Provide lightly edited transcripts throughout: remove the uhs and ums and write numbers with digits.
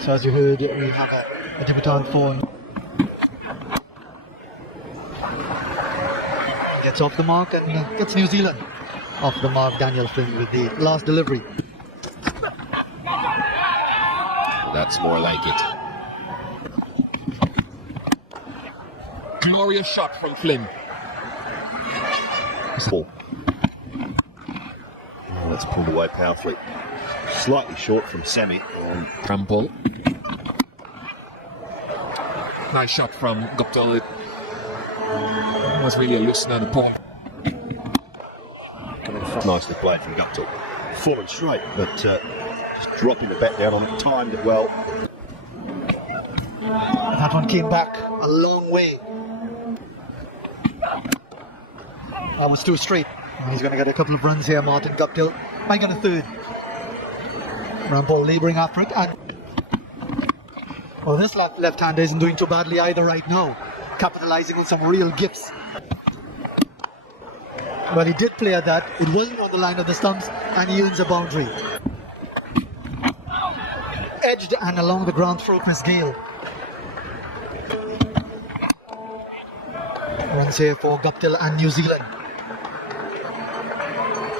So as you heard, we have a debutant phone. Gets off the mark and gets New Zealand off the mark. Daniel Flynn with the last delivery. That's more like it. Glorious shot from Flynn. Oh, that's pulled away powerfully. Slightly short from Sammy. Trample. Nice shot from Gupta. It was really a loosen on the point. Nicely played from Gupta. Falling straight, but just dropping the bat down on it, timed it well. That one came back a long way. That was too straight. He's going to get a couple of runs here, Martin Guptill. Might get a third. Rampal labouring after it, and well, this left-hander isn't doing too badly either right now, capitalising on some real gifts. Well, he did play at that. It wasn't on the line of the stumps, and he earns a boundary. Edged and along the ground throw Chris Gale. Runs here for Guptill and New Zealand.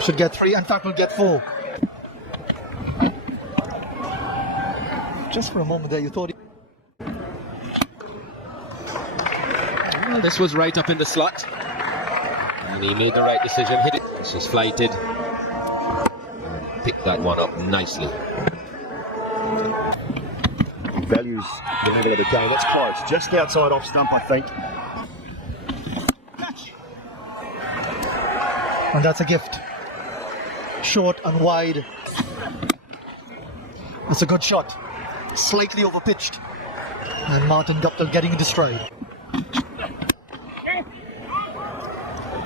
Should get 3, in fact will get 4. Just for a moment there, you thought... Well, this was right up in the slot. And he made the right decision, hit it. This was flighted. Picked that one up nicely. Values the level of the game. That's close. Just outside off stump, I think. And that's a gift. Short and wide. It's a good shot. Slightly overpitched. And Martin Guptill getting into stride.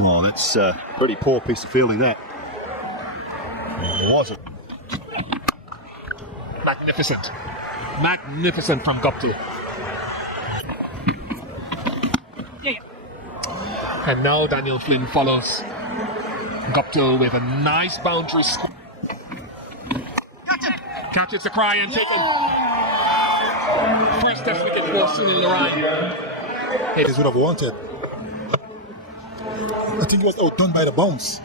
Oh, that's a pretty poor piece of fielding, that. It wasn't. Magnificent. Magnificent from Guptill. And now Daniel Flynn follows Guptill with a nice boundary scoop. Catches the cry and taken. First test wicket for Sunil Narine. He would have wanted. I think he was outdone by the bounce.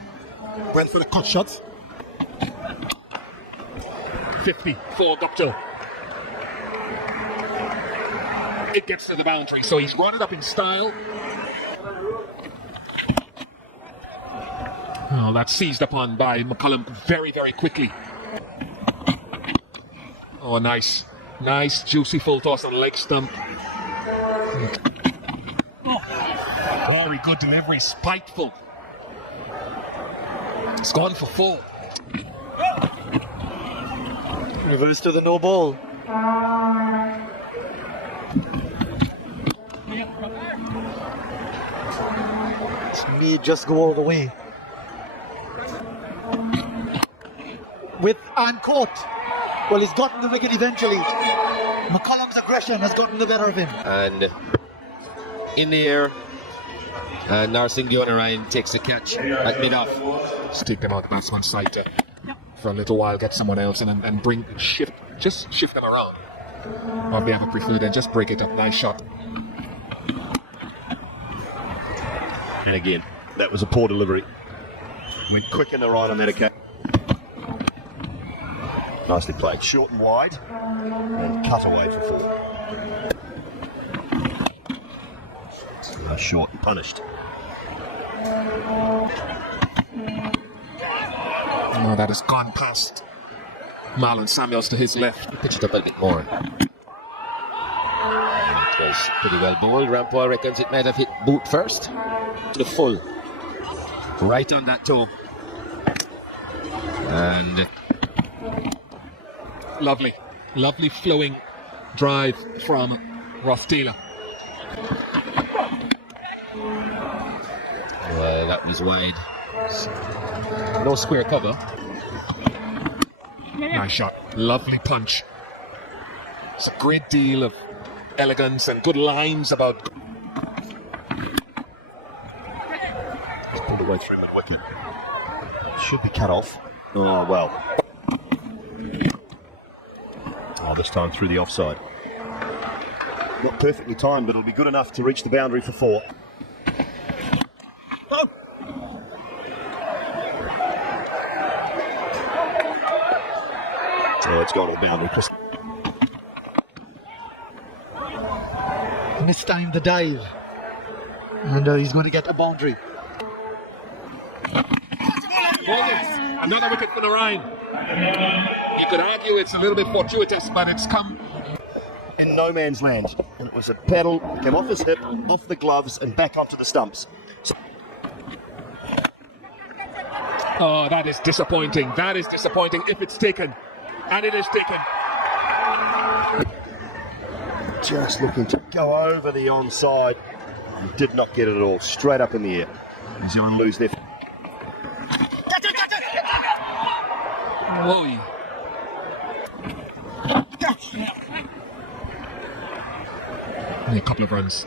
Went for the cut shot. 50 for Guptill. It gets to the boundary, so he's run it up in style. Oh, that's seized upon by McCullum very, very quickly. Oh, nice. Nice, juicy full toss on the leg stump. Very good delivery, spiteful. It's gone for 4. Reverse to the no ball. Me just go all the way. With and caught. Well, he's gotten the wicket eventually. McCullum's aggression has gotten the better of him. And in the air, Narine takes the catch at mid-off. Stick them out the batsman's side for a little while, get someone else in and just shift them around. Or if they have a preferred, then just break it up. Nice shot. And again, that was a poor delivery. Went quick in the right on that occasion. Nicely played. Short and wide. And cut away for 4. Short and punished. Oh, that has gone past Marlon Samuels to his left. Pitch it up a bit more. It was pretty well bowled. Rampal reckons it might have hit boot first. To the full. Right on that toe. And lovely flowing drive from Ross Taylor. Well, that was wide. No square cover. Nice shot. Lovely punch. It's a great deal of elegance and good lines about. It's pulled away through mid wicket. Should be cut off. Oh, well. Oh, this time through the offside. Not perfectly timed, but it'll be good enough to reach the boundary for 4. So it's gone to the boundary. Mistimed the dive. And he's going to get a boundary. Another wicket for Lorraine. You could argue it's a little bit fortuitous, but it's come in no man's land. And it was a paddle, came off his hip, off the gloves, and back onto the stumps. So oh, that is disappointing. That is disappointing if it's taken. And it is taken. just looking to go over the onside. He did not get it at all. Straight up in the air. New Zealand lose their... Whoa. Only a couple of runs.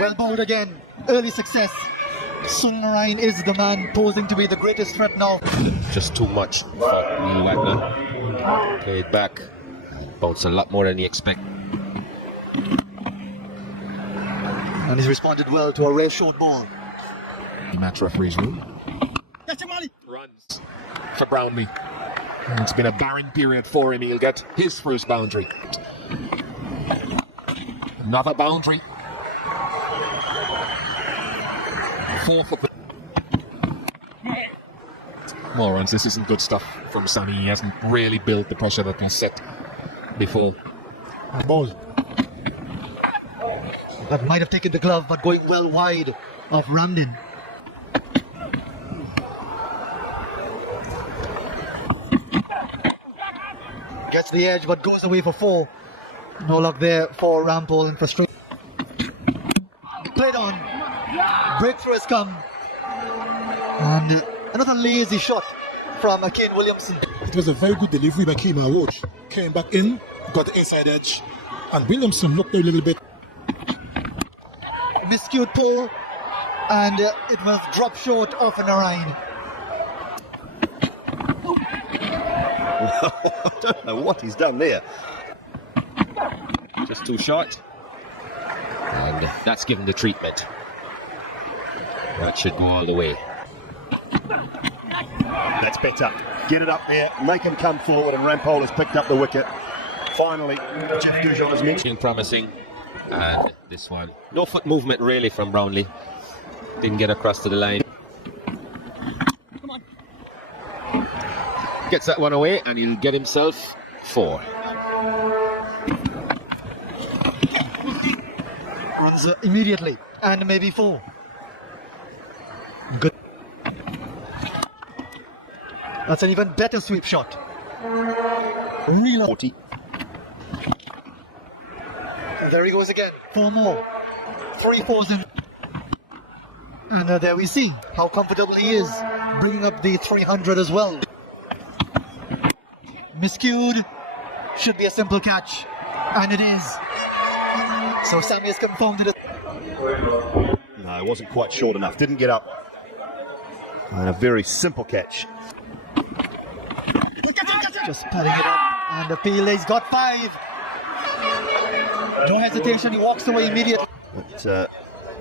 Well bowled again. Early success. Sunil is the man posing to be the greatest threat now. Just too much for Neil Wagner. Played back. Bounced a lot more than he expected. And he's responded well to a rare short ball. Match referee's room. Runs for Brownlee. And it's been a barren period for him. He'll get his first boundary. Another boundary. Fourth of the... More runs. This isn't good stuff from Sammy. He hasn't really built the pressure that was set before. Ball. That might have taken the glove, but going well wide of Ramdin. Gets the edge, but goes away for 4. No luck there for Rampole in frustration. Played on. Breakthrough has come. And another lazy shot from Kane Williamson. It was a very good delivery by Kemar Roach. Came back in, got the inside edge, and Williamson looked a little bit. Miscued pull, and it was dropped short of an Narayan. I don't know what he's done there. Just too short. And that's given the treatment. That should go all the way. That's better. Get it up there, make him come forward, and Rampole has picked up the wicket. Finally, Jeff Dujon has mentioned. Promising. And this one. No foot movement really from Brownlee. Didn't get across to the line. Come on. Gets that one away and he'll get himself 4. Runs immediately, and maybe 4. Good. That's an even better sweep shot. Real 40. And there he goes again. 4 more. 3 fours in. And there we see how comfortable he is, bringing up the 300 as well. Miscued. Should be a simple catch. And it is. So Sammy has confounded it. No, it wasn't quite short enough. Didn't get up. And a very simple catch. Just padding it up. And the Pele's got 5. No hesitation, he walks away immediately. But,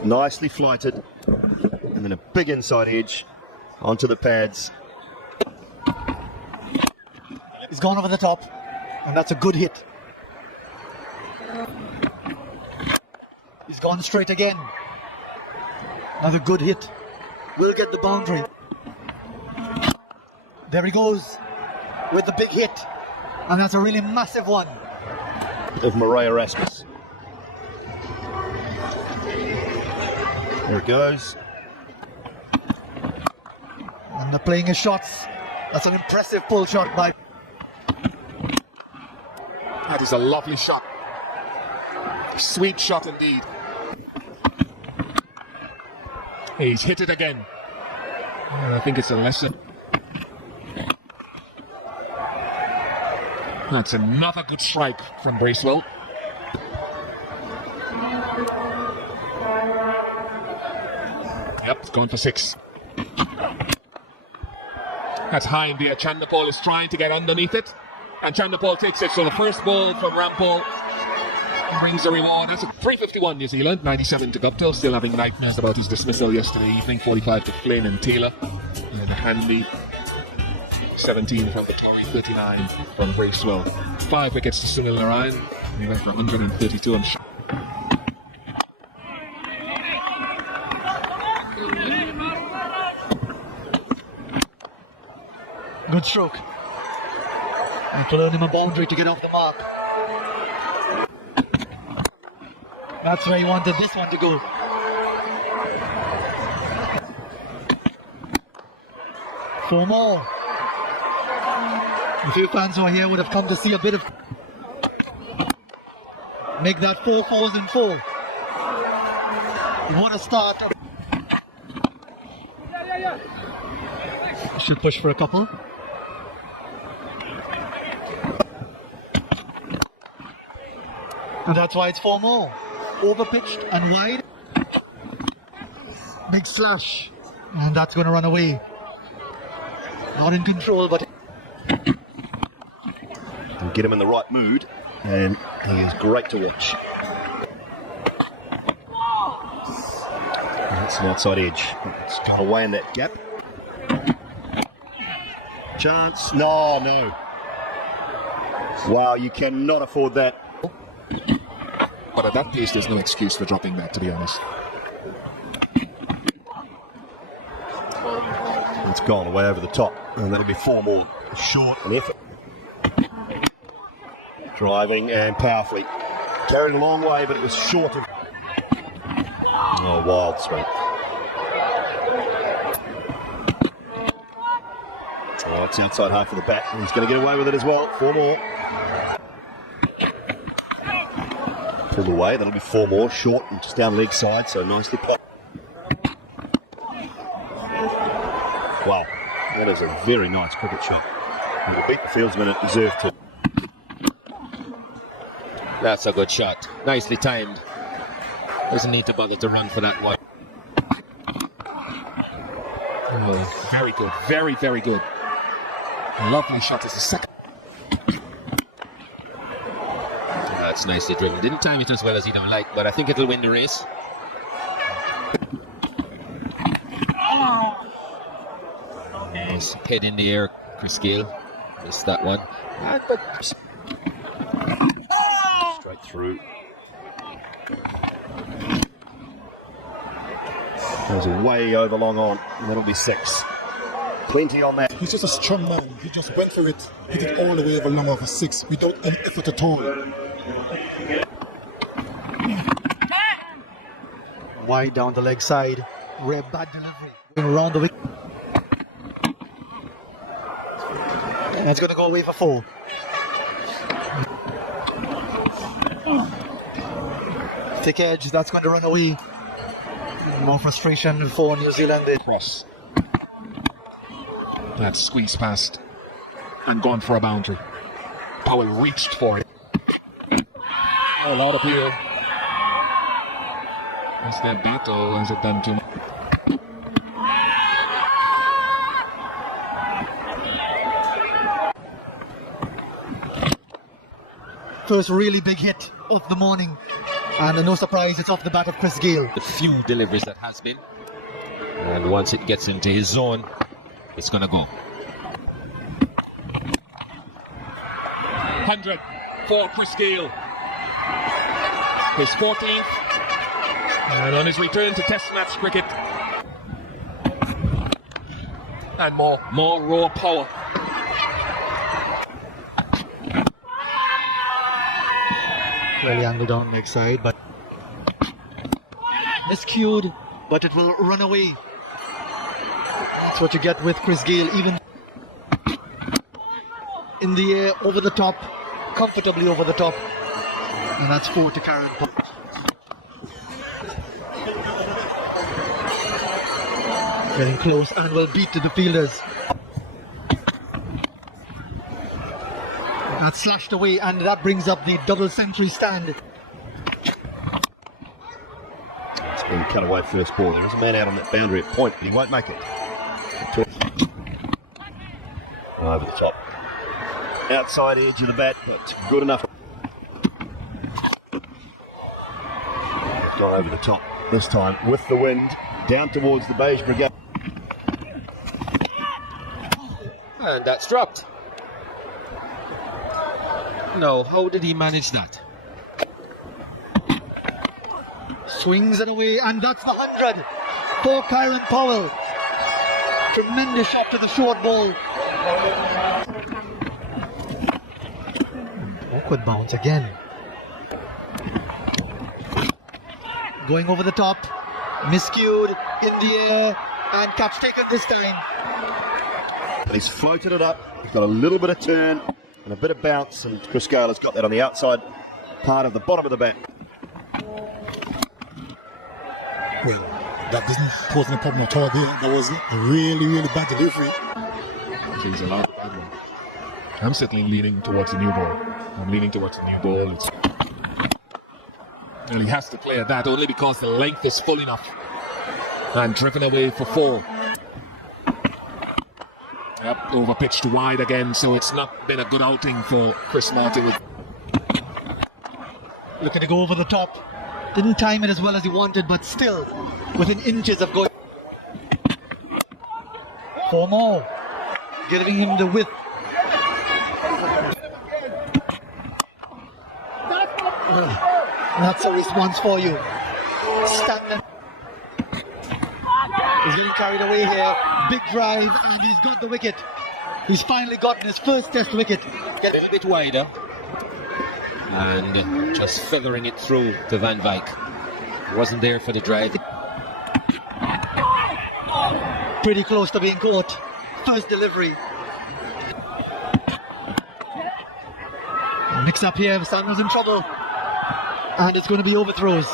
nicely flighted. And then a big inside edge onto the pads. He's gone over the top. And that's a good hit. He's gone straight again. Another good hit. Will get the boundary. There he goes with the big hit. And that's a really massive one. Of Maria Erasmus. There it goes. And they're playing his shots. That's an impressive pull shot by... That is a lovely shot. Sweet shot indeed. He's hit it again. And I think it's a lesson. That's another good strike from Bracewell. Yep, it's gone for 6. That's high in the air. Chandapol is trying to get underneath it, and Chandapol takes it. So the first ball from Rampol brings the reward. That's a 351 New Zealand, 97 to Guptill, still having nightmares about his dismissal yesterday evening. 45 to Flynn and Taylor. And the handy 17 from Vittori, 39 from Bracewell. 5 wickets to Sunil Narayan. He went for 132 on shot. Good stroke. And to learn him a boundary to get off the mark. That's where he wanted this one to go. Four more. A few fans who are here would have come to see a bit of... Make that 4 fours and 4. What a start. Should push for a couple. And that's why it's 4 more. Overpitched and wide. Big slash. And that's going to run away. Not in control, but... And get him in the right mood, and he is great to watch. And that's an outside edge. It's got away in that gap. Chance. No. Wow, you cannot afford that. But at that pace, there's no excuse for dropping that, to be honest. It's gone away over the top, and that'll be 4 more. Short and effort. Driving and powerfully. Carried a long way, but it was short of... Oh, wild sweep. Oh, it's outside half of the bat. He's going to get away with it as well. 4 more. Pulled away. That'll be 4 more. Short and just down leg side, so nicely played. Wow, that is a very nice cricket shot. And to beat the fieldsman, it deserved to. That's a good shot. Nicely timed. Doesn't need to bother to run for that one. Oh, very good. Very, very good. Lovely shot as a second. That's nicely driven. Didn't time it as well as he don't like, but I think it'll win the race. Nice head in the air, Chris Gale. Missed that one. But Straight through. Goes way over long on, and that'll be 6. Plenty on that. He's just a strong man. He just went for it, hit it all the way over long over 6 without any effort at all. Wide down the leg side. Rare bad delivery. Going around the wicket. And it's going to go away for 4. Thick edge, that's going to run away. More frustration for New Zealand. Cross. That's squeezed past and gone for a boundary. Powell reached for it. A lot of appeal. Is that beat or is it done too much? First really big hit of the morning, and no surprise, it's off the bat of Chris Gale. the few deliveries that has been. And once it gets into his zone, it's going to go. 100 for Chris Gale. His 14th. And on his return to Test match cricket. And more raw power. Clearly angled down leg side, but miscued, but it will run away. That's what you get with Chris Gale, even in the air, over the top, comfortably over the top. And that's 4 to Karen. Getting close and will beat to the fielders. That's slashed away, and that brings up the double century stand. It's been cut away first ball. There is a man out on that boundary at point, but he won't make it. Over the top. Outside edge of the bat, but good enough. Gone over the top this time with the wind down towards the beige brigade. And that's dropped. No, how did he manage that? Swings it away, and that's the 100 for Kyron Powell. Tremendous shot to the short ball. Awkward bounce again. Going over the top, miscued in the air, and catch taken this time. And he's floated it up. He's got a little bit of turn and a bit of bounce, and Chris Gale has got that on the outside part of the bottom of the bat. Well, that doesn't pose any problem at all there. That was a really, really bad delivery. He's a lot. I'm certainly leaning towards the new ball. I'm leaning towards the new ball. And he has to play at that only because the length is full enough. And driven away for 4. Yep, over pitch to wide again, so it's not been a good outing for Chris Martin. Looking to go over the top. Didn't time it as well as he wanted, but still within inches of going. 4 more. Giving him the width. That's a response for you. Standing. He's getting carried away here. Big drive, and he's got the wicket. He's finally gotten his first test wicket. A little bit wider. And just feathering it through to Van Wyk. Wasn't there for the drive. Pretty close to being caught. First delivery. Mix up here, Sanders in trouble. And it's going to be overthrows.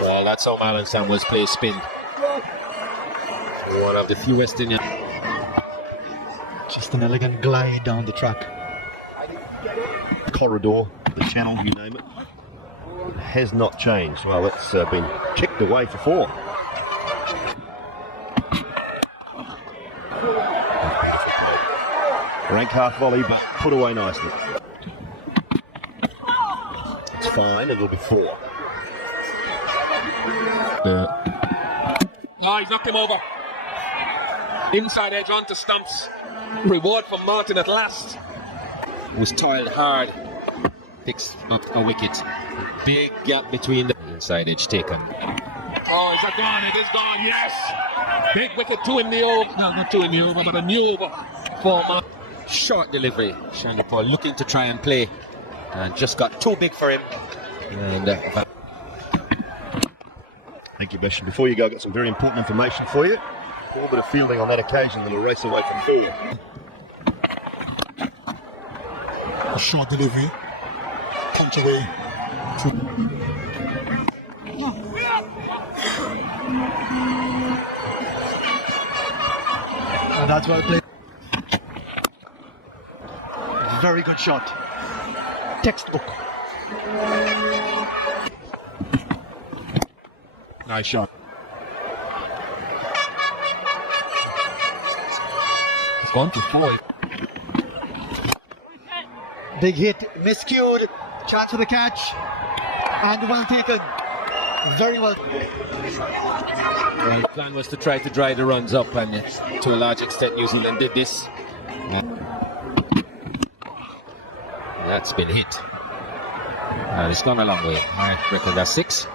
Well, that's how Marlon Samuels plays spin. One of the fewest in it. Just an elegant glide down the track. Corridor, the channel, you name it, has not changed. Well, it's been kicked away for 4. Rank half volley, but put away nicely. It's fine, it'll be 4. Oh, he's knocked him over. Inside edge onto stumps. Reward for Martin at last. Was toiled hard. Picks up a wicket. Big gap between the inside edge taken. Oh, is that gone? It is gone, yes! Big wicket, 2 in the over. No, not 2 in the over, but a new over for Martin. Short delivery. Chandler Paul looking to try and play. And just got too big for him. And Thank you, Bish. Before you go, I've got some very important information for you. A little bit of fielding on that occasion, that'll race away from 4. A short delivery. Punch away. And that's well played. Very good shot. Textbook. Nice shot. It's gone to 4. Big hit, miscued. Chance for the catch. And well taken. Very well. Well, the plan was to try to dry the runs up, and to a large extent New Zealand did this. That's been hit. And it's gone a long way. I reckon that's 6.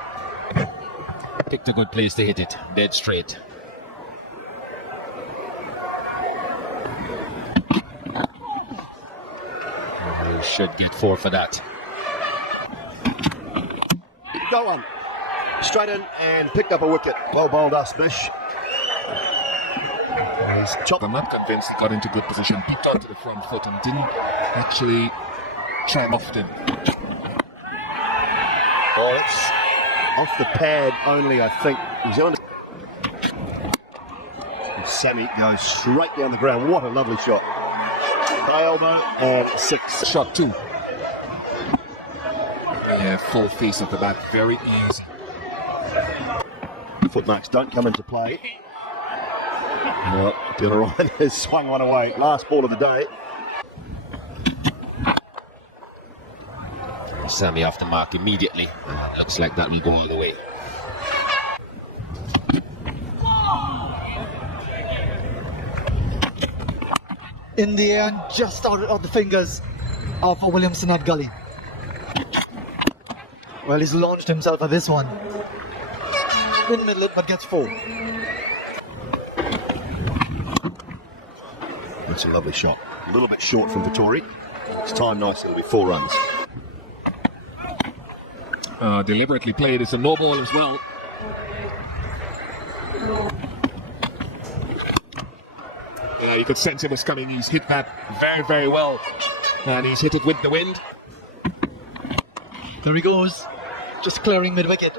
Picked a good place to hit it. Dead straight. You should get 4 for that. Go on. Straight in and picked up a wicket. Well bowled us, Bish. He's chopped. I'm not convinced he got into good position, picked onto the front foot and didn't actually try often. Oh, it's off the pad only, I think. New Zealand. Sammy goes straight down the ground. What a lovely shot. High elbow and 6. Shot 2. Yeah, full face at the back, very easy. footmarks don't come into play. Well, Dylan Ryan has swung one away. Last ball of the day. Sammy off the mark immediately. Looks like that will go all the way. In the air and just out of the fingers of Williamson at gully. Well, he's launched himself at this one. In middle, but gets 4. That's a lovely shot. A little bit short from Vittori. It's timed nicely. It'll be 4 runs. Deliberately played. It's a no ball as well. You could sense it was coming. He's hit that very, very well. And he's hit it with the wind. There he goes. Just clearing mid-wicket.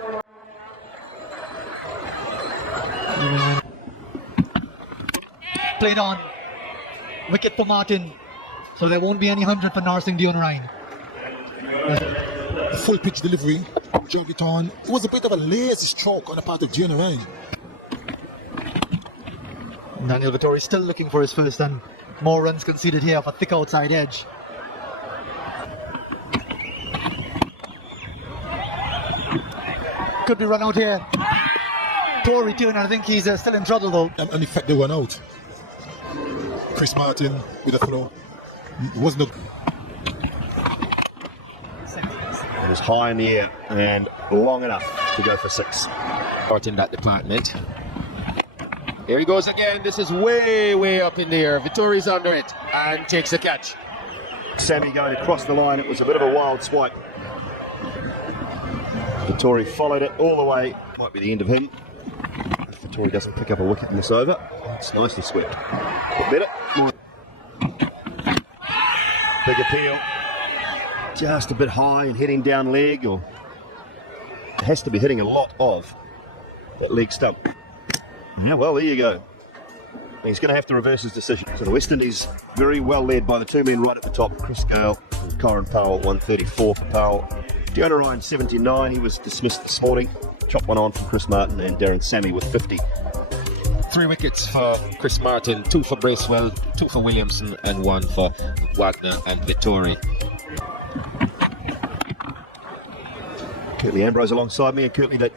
Played on. Wicket for Martin. So there won't be any 100 for Narsingh Deonarine. Full pitch delivery, jog it on. It was a bit of a lazy stroke on the part of Deonarine. Daniel Vittori still looking for his first, and more runs conceded here for thick outside edge. Could be run out here. Poor return, I think he's still in trouble though. And in fact, they went out. Chris Martin with a throw. It wasn't a... It was high in the air and long enough to go for 6. Out in that department. Here he goes again. This is way, way up in the air. Vittori's under it and takes the catch. Sammy going across the line. It was a bit of a wild swipe. Vittori followed it all the way. Might be the end of him. If Vittori doesn't pick up a wicket in this over, it's nicely swept. Better. Big appeal. Just a bit high and hitting down leg, or it has to be hitting a lot of that leg stump. Yeah, well, there you go. He's going to have to reverse his decision. So the West Indies very well led by the 2 men right at the top, Chris Gale and Corin Powell, 134 for Powell. Deonarine 79, he was dismissed this morning. Chop one on from Chris Martin, and Darren Sammy with 50. 3 wickets for Chris Martin, 2 for Bracewell, 2 for Williamson, and 1 for Wagner and Vittori. Curtly Ambrose alongside me, and Curtly that...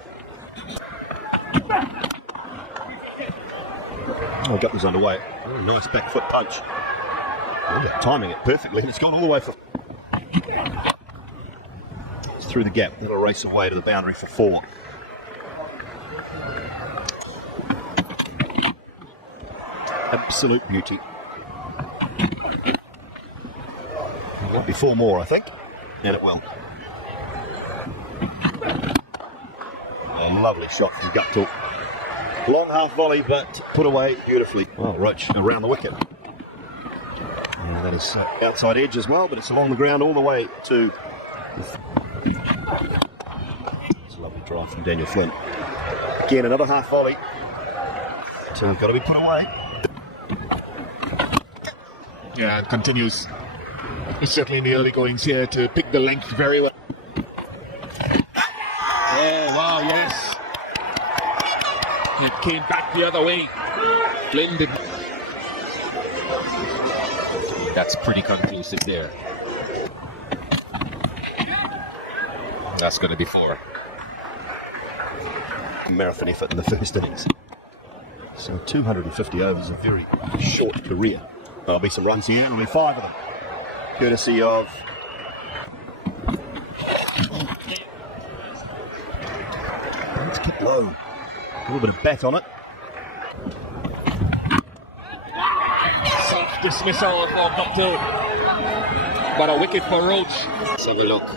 Oh, gut was underway. Oh, nice back foot punch. Oh, timing it perfectly, and it's gone all the way for... It's through the gap. That'll race away to the boundary for 4. Absolute beauty. Might be 4 more, I think, and it will. A lovely shot from Guptill. Long half volley, but put away beautifully. Well, Roach around the wicket. And that is outside edge as well, but it's along the ground all the way to... It's a lovely drive from Daniel Flynn. Again, another half volley. So got to be put away. Yeah, it continues. It's certainly in the early goings here to pick the length very well. Oh, wow, yes. It came back the other way. Blended. That's pretty conclusive there. That's going to be 4. Marathon effort in the first innings. So 250 overs, a very short career. There'll be some runs here, only 5 of them. Courtesy of... It's kicked low. A little bit of bat on it. Self-dismissal for Guptill. But a wicket for Roach. Let's have a look.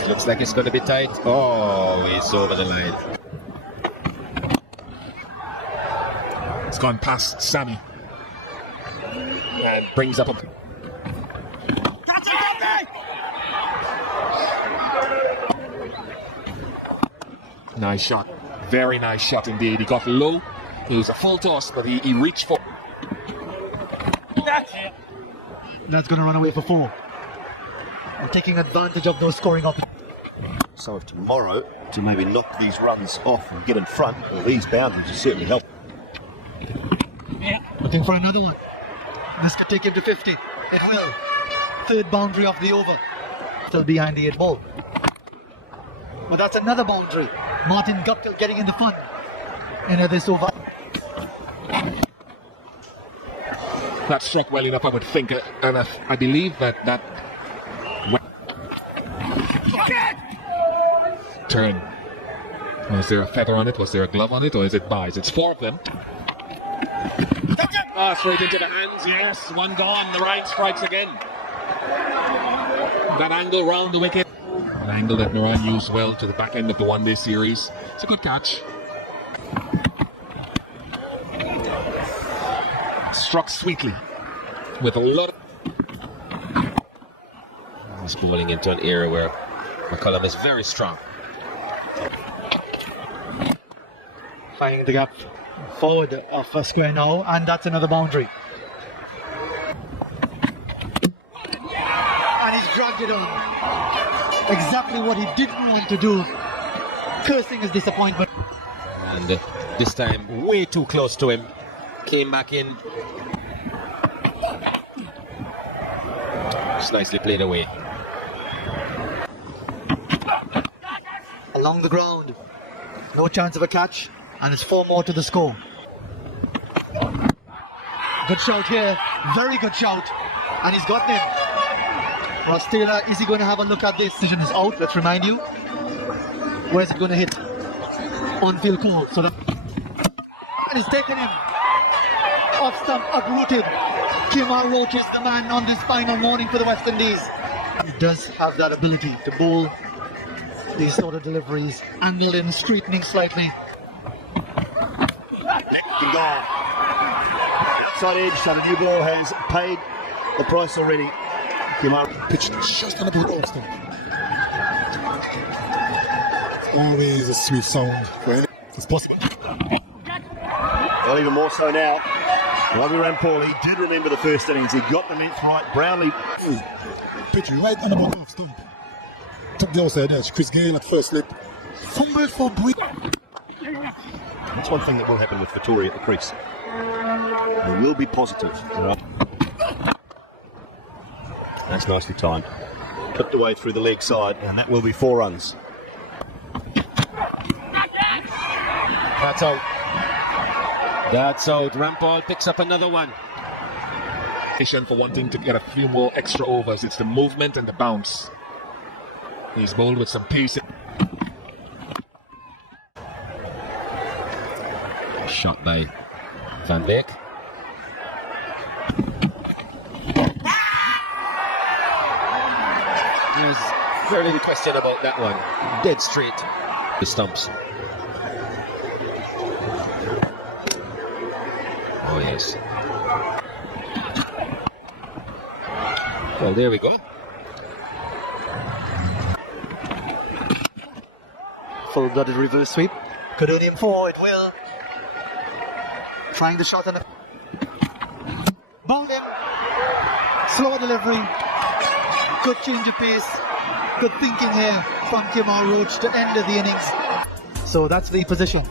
It looks like it's going to be tight. Oh, it's over the line. It's gone past Sammy. And brings up a... Nice shot. Very nice shot indeed. He got low. It was a full toss, but he reached for... That's going to run away for 4. We're taking advantage of no scoring up. some of tomorrow to maybe knock these runs off and get in front. Well, these boundaries will certainly help. Looking for another one. This could take him to 50. It will. Third boundary of the over. Still behind the 8 ball. But that's another boundary. Martin Guptill getting in the fun. And this over. That struck well enough, I would think, and I believe that turn. Was there a feather on it? Was there a glove on it? Or is it buys? It's 4 of them. Straight into the hands. Yes, one gone. The right strikes again. That angle round the wicket. An angle that Naran used well to the back end of the one-day series. It's a good catch. Struck sweetly with a lot of... He's bowling into an area where McCullum is very strong. Finding the gap forward of a square now, and that's another boundary. And he's dragged it on. Exactly what he didn't want to do. Cursing his disappointment. And this time way too close to him. Came back in. Just nicely played away. Along the ground. No chance of a catch. And it's 4 more to the score. Good shout here. Very good shout. And he's got them. Ross Taylor, is he going to have a look at this? Decision is out. Let's remind you. Where's it going to hit? On field call. So and he's taken him. Off stump, uprooted. Kemar Roach is the man on this final morning for the West Indies. He does have that ability to bowl these sort of deliveries, angled in, straightening slightly. Can go on. Outside edge, so the new ball has paid the price already. Kemar Pitch just on about off stump. Always a sweet sound when it's possible. Well, even more so now. Ravi Rampal, he did remember the first innings. He got the length right. Brownlee. Pitch right on about off stump. Took the outside edge. Chris Gale at first slip. Fumbled for Brit. That's one thing that will happen with Vittori at the crease. They will be positive. That's nicely timed. Picked away through the leg side, and that will be 4 runs. That's out. That's out. Rampal picks up another one. For wanting to get a few more extra overs. It's the movement and the bounce. He's bowled with some pace. Shot by Van Beek. There's very little question about that one. Dead straight. The stumps. Oh yes. Well, there we go. Full-blooded reverse sweep. Could only him 4, it will. Trying the shot on the... Bowled him. Slow delivery. Good change of pace. Good thinking here from Kemar Roach to end of the innings. So that's the position.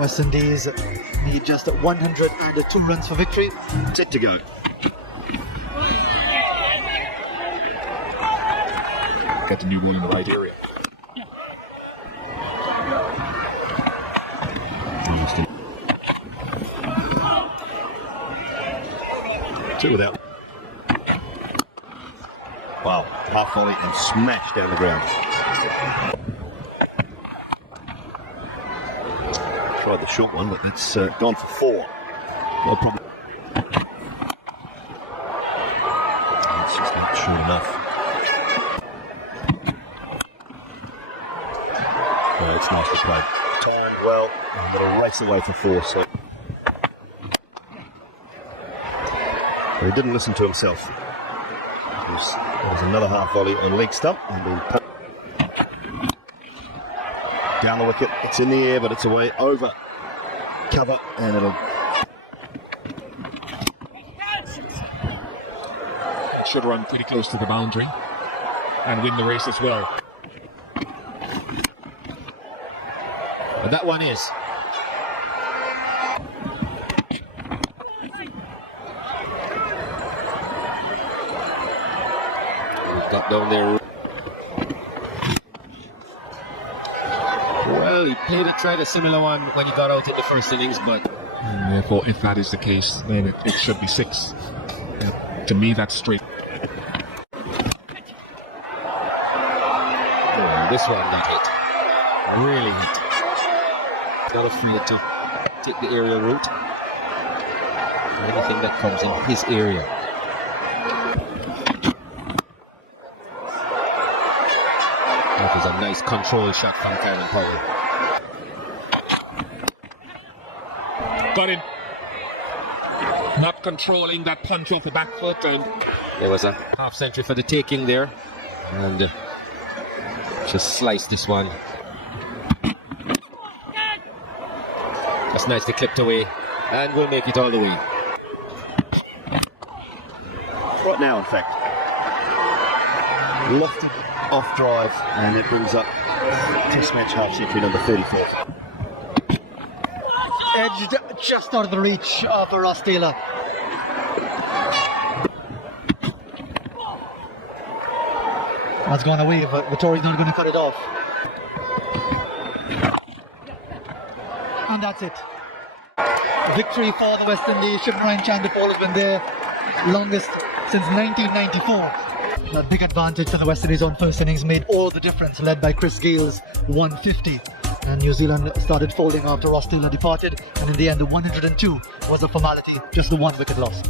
West Indies need just 102 runs for victory. Set to go. Get the new ball in the right area. Two without. Wow, half volley and smash down the ground. Tried the short one, but it's gone for 4. No problem. It's just not short enough. Oh, it's nicely played. Timed well, and going to race away for 4. So but he didn't listen to himself. There's another half volley on leg stump and then down the wicket. It's in the air, but it's away over cover, and it'll. Should run pretty close to the boundary and win the race as well. But that one is. Got down there. Well, he tried a similar one when he got out in the first innings, but Therefore, if that is the case, then it should be 6. To me, that's straight. this one got hit. Really hit. Not afraid to take the aerial route. Anything that comes in his area. That was a nice control shot from Karen Powell. Got him. Not controlling that punch off the back foot, and There was a half century for the taking there, and just sliced this one. That's nicely clipped away, and we'll make it all the way. Right now, in fact. Lofted off drive, and it brings up Test match half century number 34. Edged just out of the reach of Ross Taylor. That's gone away, but Vittori's not going to cut it off. And that's it. Victory for the West Indies. Shivnarine Chanderpaul has been there longest since 1994. A big advantage for the West Indies on first innings made all the difference, led by Chris Gale's 150. And New Zealand started folding after Ross Taylor departed, and in the end the 102 was a formality, just the 1 wicket loss.